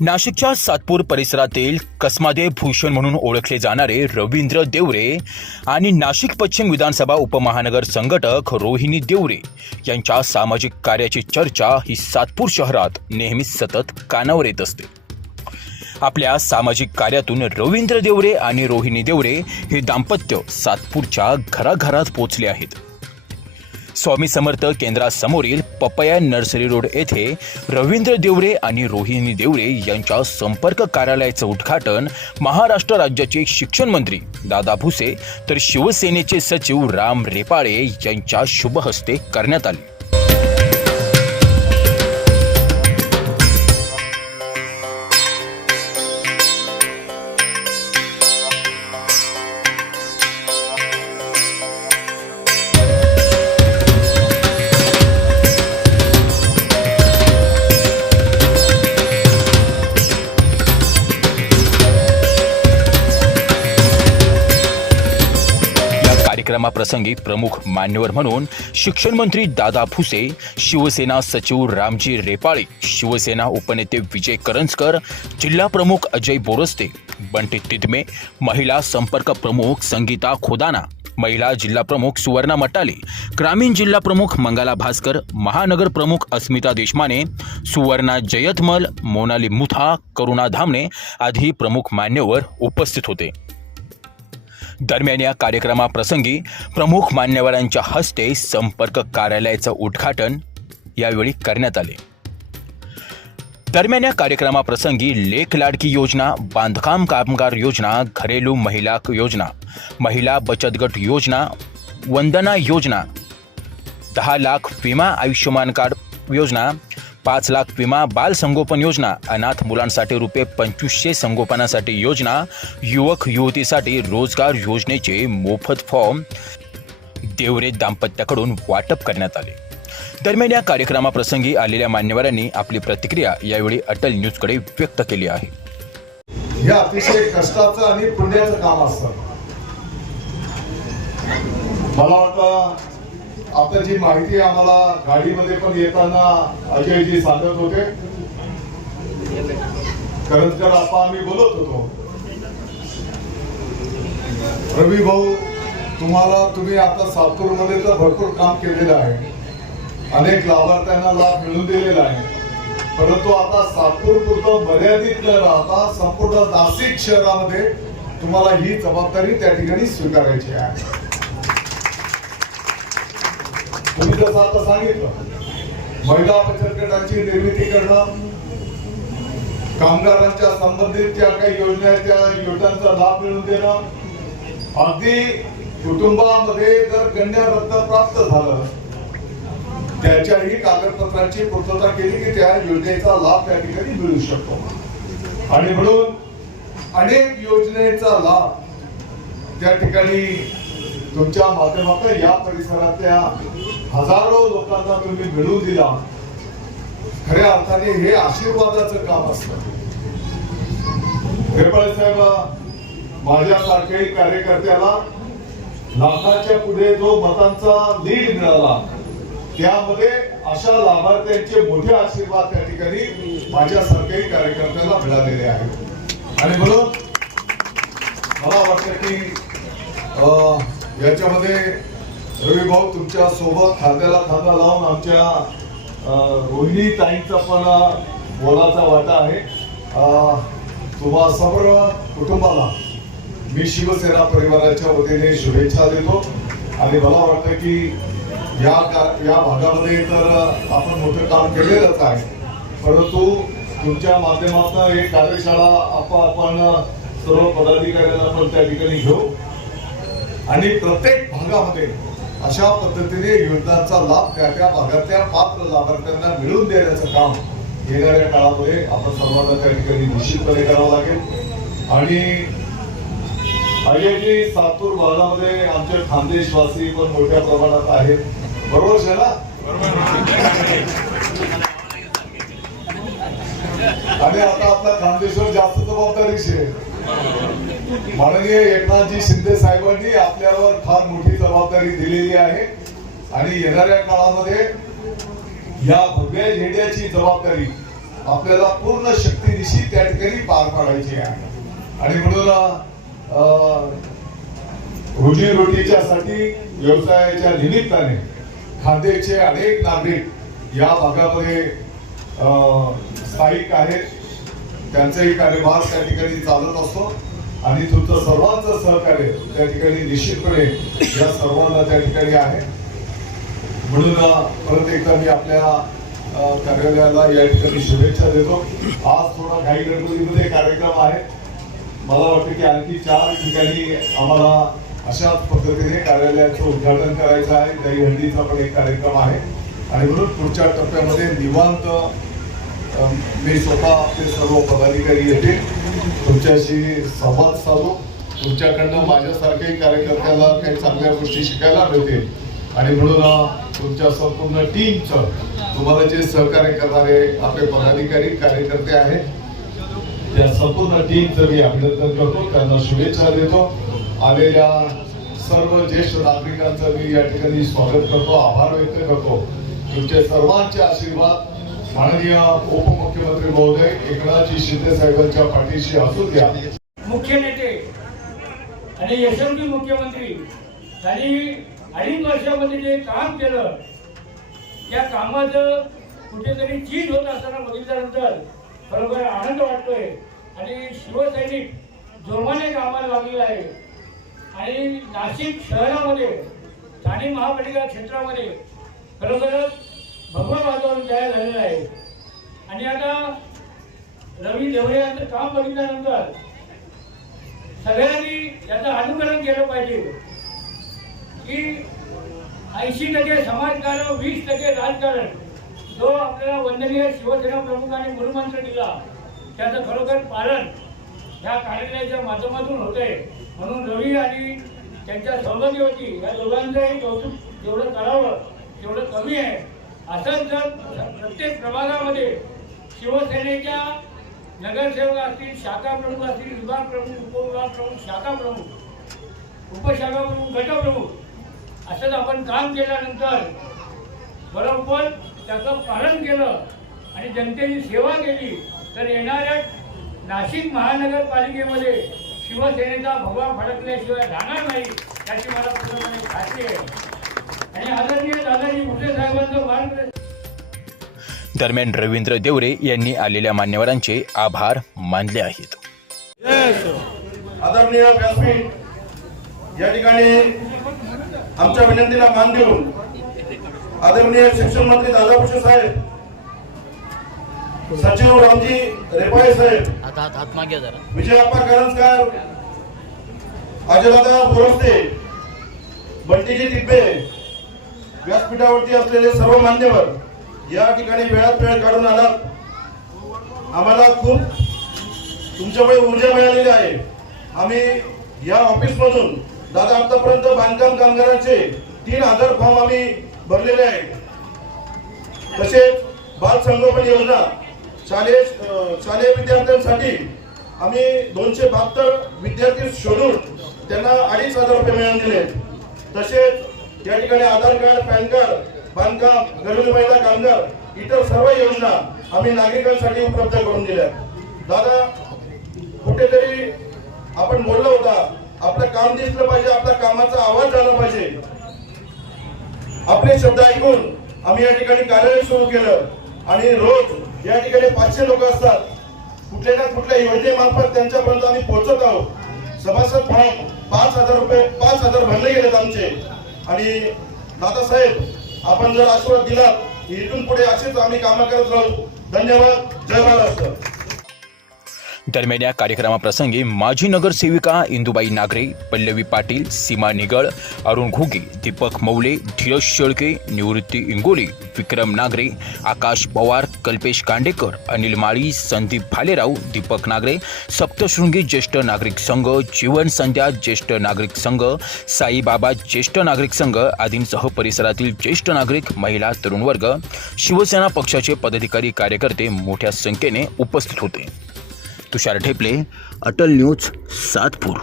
नाशिकच्या सातपूर परिसरातील कसमादे भूषण म्हणून ओळखले जाणारे रवींद्र देवरे आणि नाशिक पश्चिम विधानसभा उपमहानगर संघटक रोहिणी देवरे यांच्या सामाजिक कार्याची चर्चा ही सातपूर शहरात नेहमी सतत कानावर येत असते. आपल्या सामाजिक कार्यातून रवींद्र देवरे आणि रोहिणी देवरे हे दाम्पत्य सातपूरच्या घराघरात पोचले आहेत. स्वामी समर्थ केंद्रासमोरील पपया नर्सरी रोड येथे रवींद्र देवरे आणि रोहिणी देवरे यांच्या संपर्क कार्यालयाचं उद्घाटन महाराष्ट्र राज्याचे शिक्षण मंत्री दादा भुसे तर शिवसेनेचे सचिव राम रेपाळे यांच्या शुभहस्ते करण्यात आले. कार्यक्रमाप्रसंगी प्रमुख मान्यवर म्हणून शिक्षण मंत्री दादा भुसे शिवसेना सचिव रामजी रेपाळे शिवसेना उपनेते विजय करंजकर जिल्हा प्रमुख अजय बोरस्ते बंटी तिदमे महिला संपर्क प्रमुख संगीता खोदाना महिला जिल्हा प्रमुख सुवर्णा मटाले ग्रामीण जिल्हा प्रमुख मंगला भास्कर महानगर प्रमुख अस्मिता देशमाने सुवर्णा जयतमल मोनाली मुथा करुणा धामणे आदी प्रमुख मान्यवर उपस्थित होते. दरम्यान या कार्यक्रमाप्रसंगी प्रमुख मान्यवरांच्या हस्ते संपर्क कार्यालयाचं उद्घाटन यावेळी करण्यात आले. दरम्यान या कार्यक्रमाप्रसंगी लेख लाडकी योजना बांधकाम कामगार योजना घरेलू महिला योजना महिला बचत गट योजना वंदना योजना दहा लाख विमा आयुष्यमान कार्ड योजना पाच लाख विमा बाल संगोपन योजना अनाथ मुलांसाठी रुपये पंचवीसशे संगोपनासाठी योजना युवक युवतीसाठी रोजगार योजनेचे मोफत फॉर्म देवरे दाम्पत्याकडून वाटप करण्यात आले. दरम्यान या कार्यक्रमाप्रसंगी आलेल्या मान्यवरांनी आपली प्रतिक्रिया यावेळी अटल न्यूजकडे व्यक्त केली आहे. हे अतिशय कष्टाचं आणि पुण्याचं काम असतं. मला वाटतं आता जी माहिती आम्हाला गाडीमध्ये पण येताना अजयजी सांगत होते करंजकर आपा आम्ही बोलत होतो. रवी भाऊ तुम्हाला तुम्ही आता सातपूरमध्ये तर भरपूर काम केलेलं आहे. अनेक लाभार्थ्यांना लाभ मिळून दिलेला आहे. परंतु आता सातपूर पुरतं मर्यादित न राहता संपूर्ण नाशिक शहरामध्ये तुम्हाला ही जबाबदारी त्या ठिकाणी स्वीकारायची आहे. मी जसं आता सांगितलं? महिला बचत गटाची निर्मिती करणं कामगारांच्या संबंधित ज्या काही योजना आहेत त्या योजनांचा लाभ मिळवून देणं अगदी कुटुंबामध्ये जर कन्यारत्न प्राप्त झालं त्याच्याही कागदपत्रांची पूर्तता केली की त्या योजनेचा लाभ त्या ठिकाणी मिळू शकतो. आणि म्हणून अनेक योजनेचा लाभ त्या ठिकाणी तुमच्या माध्यमातून या परिसरातल्या हजारो लोकांना तुम्ही मिळवून दिला. खऱ्या अर्थाने हे आशीर्वादाचं काम असत. रेपाळे साहेब माझ्यासारखे कार्यकर्त्याला लाखाच्या पुढे जो मतांचा लीड मिळाला त्यामध्ये अशा लाभार्थ्यांचे मोठे आशीर्वाद त्या ठिकाणी माझ्यासारख्याही कार्यकर्त्याला मिळालेले आहेत. आणि म्हणून मला वाटतं की अं, याच्यामध्ये रवी भाऊ तुमच्यासोबत खांद्याला खांदा लावून आमच्या रोहिणी ताईंचा पण मोलाचा वाटा आहे. तुम्हा सर्व कुटुंबाला मी शिवसेना परिवाराच्या वतीने शुभेच्छा देतो. आणि मला वाटतं की या का- या भागामध्ये तर आपण मोठं काम केलेलंच आहे. परंतु तुमच्या माध्यमातून एक कार्यशाळा आपण सर्व पदाधिकाऱ्यांना पण त्या ठिकाणी घेऊ. आणि प्रत्येक भागामध्ये अशा पद्धतीने योजनांचा लाभ त्या त्या भागातल्या पात्र लाभार्थ्यांना मिळवून देण्याचं काम येणाऱ्या काळामध्ये आपण सर्वांना त्या ठिकाणी निश्चितपणे करावं लागेल. आणि आयआयटी सातूर भागामध्ये आमचे खानदेशवासी पण मोठ्या प्रमाणात आहेत. बरोबर आहे आणि आता आपला खानदेशवर जास्त जबाबदारीच आहे. माननीय एकनाथजी शिंदे साहेबांनी आपल्यावर फार मोठी जबाबदारी दिलेली आहे. आणि येणाऱ्या काळामध्ये या भगव्या झेंड्याची जबाबदारी आपल्याला पूर्ण शक्तीनिशी त्या ठिकाणी पार पाडायची आहे. आणि म्हणून अं, रोजीरोटीच्या साठी व्यवसायाच्या निमित्ताने खाद्याचे अनेक नागरिक या भागामध्ये अं, स्थायिक आहेत. त्यांचाही कार्यभार त्या ठिकाणी चालत असतो. आणि तुमचं सर्वांचं सहकार्य त्या ठिकाणी निश्चितपणे या सर्वांना त्या ठिकाणी आहे. म्हणून परत एकदा मी आपल्या कार्यालयाला या ठिकाणी शुभेच्छा देतो. आज थोडा घाई गडबडीमध्ये कार्यक्रम आहे. मला वाटतं की आणखी चार ठिकाणी आम्हाला अशाच पद्धतीने कार्यालयाचं उद्घाटन करायचं आहे. दहीहंडीचा पण एक कार्यक्रम आहे. आणि म्हणून पुढच्या टप्प्यामध्ये निवांत मी स्वतः आपले सर्व पदाधिकारी येते. तुमच्याशी संवाद साधू. तुमच्याकडनं माझ्यासारख्याही कार्यकर्त्याला काही चांगल्या गोष्टी शिकायला मिळतील. आणि म्हणून तुमच्या संपूर्ण टीमचं तुम्हाला जे सहकार्य करणारे आपले पदाधिकारी कार्यकर्ते आहेत त्या संपूर्ण टीमचं मी अभिनंदन करतो. त्यांना शुभेच्छा देतो. आलेल्या सर्व ज्येष्ठ नागरिकांचं मी या ठिकाणी स्वागत करतो. आभार व्यक्त करतो. तुमचे सर्वांचे आशीर्वाद माननीय उपमुख्यमंत्री महोदय एकनाथजी शिंदे साहेबांच्या पाठीशी असू द्या. मुख्य नेते आणि यशस्वी मुख्यमंत्री त्यांनी अडीच वर्षामध्ये जे काम केलं त्या कामाचं कुठेतरी चीज होत असताना बघितल्यानंतर खरोखर आनंद वाटतोय. आणि शिवसैनिक जोमाने कामाला लागलेला आहे. आणि नाशिक शहरामध्ये ठाणे महापालिका क्षेत्रामध्ये खरोखरच भगवा वातावरण तयार झालेलं आहे. आणि आता रवी देवरे यांचं काम बघितल्यानंतर सगळ्यांनी याचं अनुकरण केलं पाहिजे की ऐंशी टक्के समाजकारण वीस टक्के राजकारण जो आपल्याला वंदनीय शिवसेना प्रमुखाने गुरुमंत्र दिला त्याचं खरोखर पालन ह्या कार्यालयाच्या माध्यमातून होतंय. म्हणून रवी आणि त्यांच्या सहभागी या दोघांचंही कौतुक जेवढं करावं तेवढं कमी आहे. असं जर प्रत्येक प्रभागामध्ये शिवसेनेच्या नगरसेवक असतील शाखा प्रमुख असतील विभाग प्रमुख उपविभाग प्रमुख शाखा प्रमुख उपशाखा प्रमुख गटप्रमुख असंच आपण काम केल्यानंतर बरोबर त्याचं पालन केलं आणि जनतेची सेवा केली तर येणाऱ्या नाशिक महानगरपालिकेमध्ये शिवसेनेचा भगवा फडकल्याशिवाय राहणार नाही याची मला पूर्णपणे खात्री आहे. दरम्यान रवींद्र देवरे यांनी आलेल्या मान्यवरांचे आभार मानले आहेत. आदरणीय व्यासपीठ या ठिकाणी आमच्या विनंतीला मान देऊन आदरणीय शिक्षण मंत्री दादाभूषण साहेब सचिव रामजी रेपाळे साहेब जरा. विजयाप्पा करंजकर अजयदादा बोरस्ते बंटीजी तिब्बे व्यासपीठावरती असलेले सर्व मान्यवर या ठिकाणी वेळात वेळ काढून आलात. आम्हाला खूप तुमच्यामुळे ऊर्जा मिळालेली आहे. आम्ही या ऑफिसमधून दादा आतापर्यंत बांधकाम कामगारांचे तीन हजार फॉर्म आम्ही भरलेले आहेत. तसेच बाल संगोपन योजना शालेय शालेय विद्यार्थ्यांसाठी आम्ही दोनशे बहात्तर विद्यार्थी शोधून त्यांना अडीच हजार रुपये मिळवून दिले तसेच या ठिकाणी आधार कार्ड पॅन कार्ड बांधकाम गरीब महिला कामगार इतर सर्व योजना आम्ही नागरिकांसाठी उपलब्ध करून दिल्या. दादा कुठेतरी आपण बोललो होता आपलं काम दिसलं पाहिजे आपल्या कामाचा आवाज झाला पाहिजे. आपले शब्द ऐकून आम्ही या ठिकाणी कार्यालय सुरू केलं. आणि रोज या ठिकाणी पाचशे लोक असतात. कुठल्या ना कुठल्या योजनेमार्फत त्यांच्यापर्यंत आम्ही पोहोचत आहोत. सभासद फॉर्म पाच हजार रुपये पाच हजार भरले गेलेत आमचे. आणि दादासाहेब आपण जर आशीर्वाद दिलात इथून पुढे असेच आम्ही कामं करत राहू. धन्यवाद. जय महाराष्ट्र दरम्यान या कार्यक्रमाप्रसंगी माजी नगरसेविका इंदुबाई नागरे पल्लवी पाटील सीमा निगळ अरुण घुगे दीपक मौले धीरज शेळके निवृत्ती इंगोले विक्रम नागरे आकाश पवार कल्पेश कांडेकर अनिल माळी संदीप भालेराव दीपक नागरे सप्तशृंगी ज्येष्ठ नागरिक संघ जीवन संध्या ज्येष्ठ नागरिक संघ साईबाबा ज्येष्ठ नागरिक संघ आदींसह परिसरातील ज्येष्ठ नागरिक महिला तरुण वर्ग शिवसेना पक्षाचे पदाधिकारी कार्यकर्ते मोठ्या संख्येने उपस्थित होते. तुषार ठेपले अटल न्यूज सातपूर.